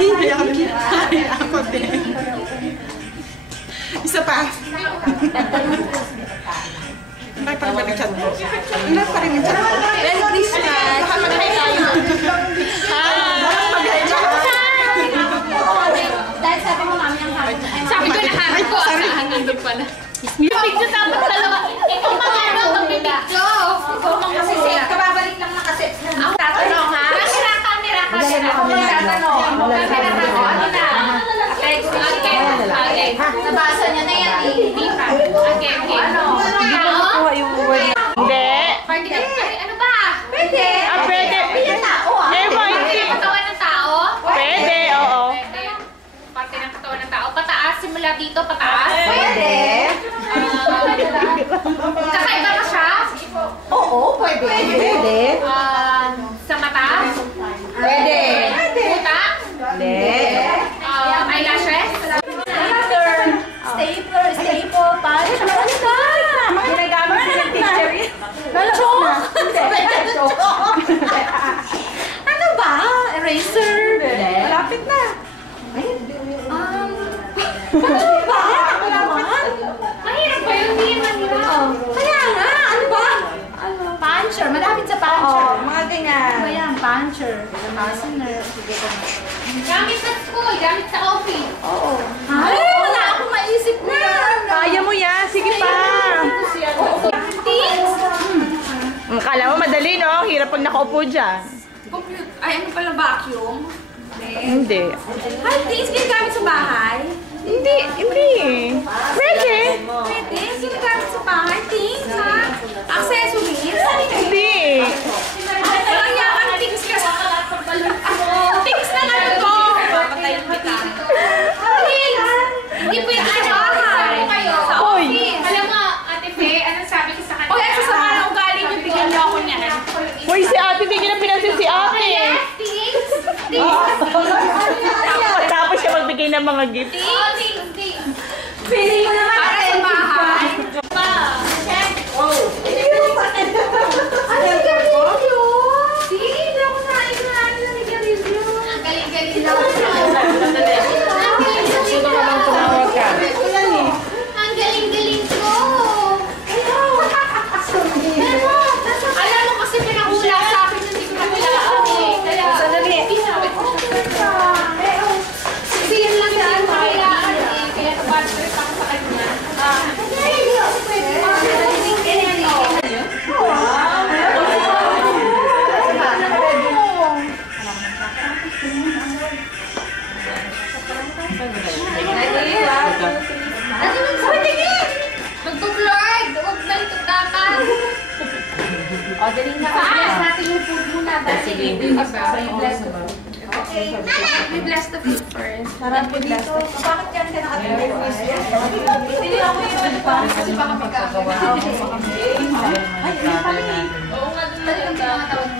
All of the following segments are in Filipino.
Ay, ako din. Isa pa. Hindi pa rin chat mo. Hindi pa rin chat mo. Merry Christmas! Baka mag-hi tayo. Mag-hi tayo. Dahil sabi mo mami ang hapon. Sabi ko na hapon ko. Hanggang doon pala. Yung picture dapat dalawa. Ikaw mga ano, mag-picture. Ikaw mang masisip. Kababalik lang nakaset na. Ako tatanong ha? Camera ka. Ako magtatanong. Camera ka. Ano na? Okay. Nabasa niya na yan eh. Hindi pa. Okay. Ano? Hindi ko nakuha yung word. Hindi. Ano ba? Pwede. Pwede. Bilang tao ah. Eh, ba, hindi. Katawan ng tao? Pwede, oo. Pwede. Parte ng katawan ng tao. Pataas. Simula dito, pataas. Pwede. Kakaiba ka siya? Oo, pwede. Pwede. Sa mata? Pwede. Utak? Pwede. Eyelashes? Staple, paano? Ano ka? Ginagamit ko ng teacher yun. Ano ba? Eraser? Malapit na. Ano ba? Ako naman. Mahirap ba yun? Hindi naman hirap. Kaya nga, ano ba? Puncher, malapit sa puncher. Mga ganyan. Ano ba yan? Puncher. Fastener. Gamit sa school, gamit sa office. Oo. Ay, wala akong maisip na. Kaya mo yan. Sige pa. Things? Akala mo madali, no? Hirap pag nakaupo dyan. Ay, ano pala vacuum? Hindi. Ay, things ginagamit sa bahay? Hindi. Pwede. Pwede, ginagamit sa bahay. Things, ha? Accessories? Hindi. Ang yaman, things ka sa things na ano ko. Things! Hindi pwede sa bahay. Sa Hoy. office. Alam mo, Ate Fe, anong sabi ko sa kanya? O, yan sa sama na ugali niyo, bigyan niyo ako niya. Hoy, si ate, hindi na pinansin si ate. Things? Tapos siya magbigay ng mga gifts. Things. Feeling ko naman para sa bahay. Galing-galing lang. Sino ka bang tumawag ka? Ang galing-galing ko. Alam mo kasi pinahula sa akin, hindi ko nahulaan eh. Kaya, kasi yun lang yung nahulaan eh. Kaya nabad trip ako sa kanya. Magtuklord! Huwag na ito dapat! O, dali na. Paas natin yung food muna. Basta i-bless the food. Okay. We bless the food first. Sarap po dito. Bakit yan ka nakatulog? Hindi ako yung ano pa. Kasi baka magkagawa. Ay, ano kami? Oo nga, doon na yung pinangatawag.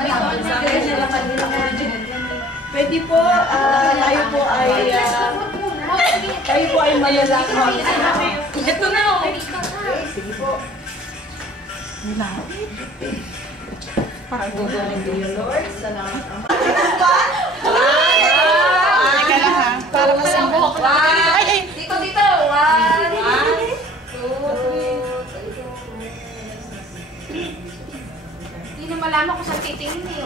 Pwede po, tayo po ay malalaki. Ito na ako. Sige po. Parang gugawin din yun, Lord. Salamat. Teka lang ha. Parang walang buhok na. Ay! Dito. 1, 2, 3. Hindi na malaman kung saan titingin eh.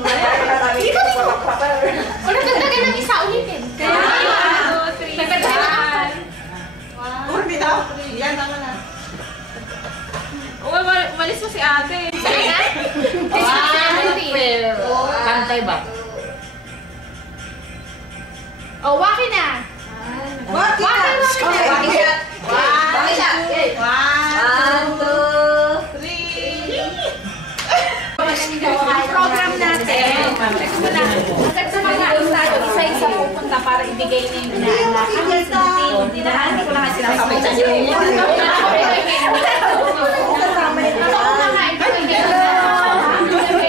Dito! O nagdagdagan ng isa ulitin. Kaya, 1, 2, 3. Nagdagdagan ng apat. Hindi daw. Yan, tama na. Umalis mo si ate. Sige na? Kantay ba? O, waki na. Waki na! Waki na! 1, 2, 3. Program natin. Isa-isa pupunta para ibigay na yung inaanak. Hindi ko lang sinasabi sa iyo.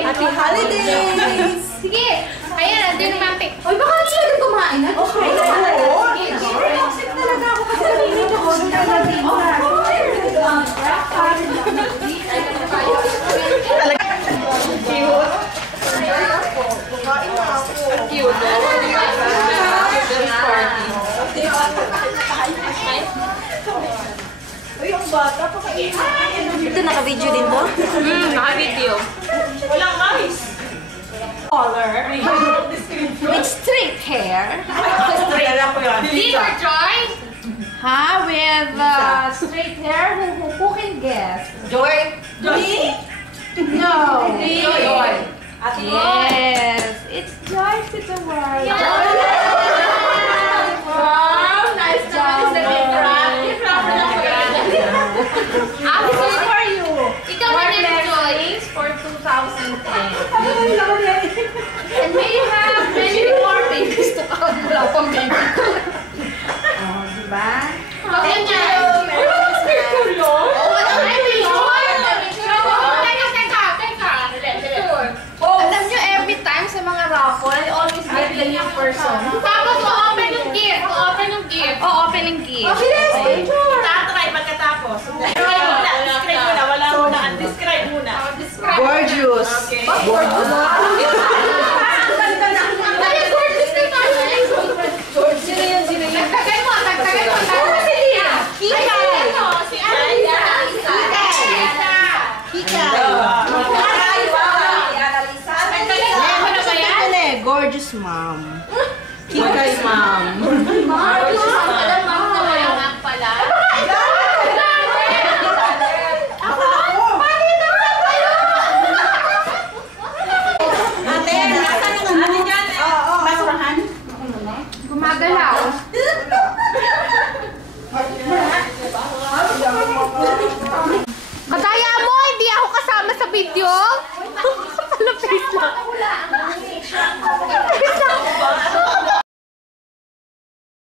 Happy holidays! Sige. Ayan, andun yung matik. Uy, baka sila din kumain na? Okay. Sige. Talaga ako kasi nalinig ako. Cute. Cute. Ito, naka-video din to? Naka-video. Walang eyes. With straight hair. Liver Joy? Ha? With straight hair? Who can guess? Joy. Joy. No. Joy. Yes. It's Joy to the world. Wow, nice job. Ako For you. ikaw na Liver Joy. For 2010. And may you have many more babies to come. Wala pang baby. Oh, diba? Thank you. Ay, may yun. Teka. Alam nyo, every time sa mga raffle, I always get the new person. Tapos, o-open yung gift. O-open yung gift. Oh, opening gift. Tatry pagkatapos. Describe muna. Wala muna. Describe muna. Gorgeous. Okay. Gorgeous. Ay, gorgeous na tayo. Sino yun? Tagtagan mo. Si Lia. Kikay. Si Alisa. Gorgeous mom. Kikay mom. Alam pala. Gumagalaw. Kataya mo, hindi ako kasama sa video. Palapis lang.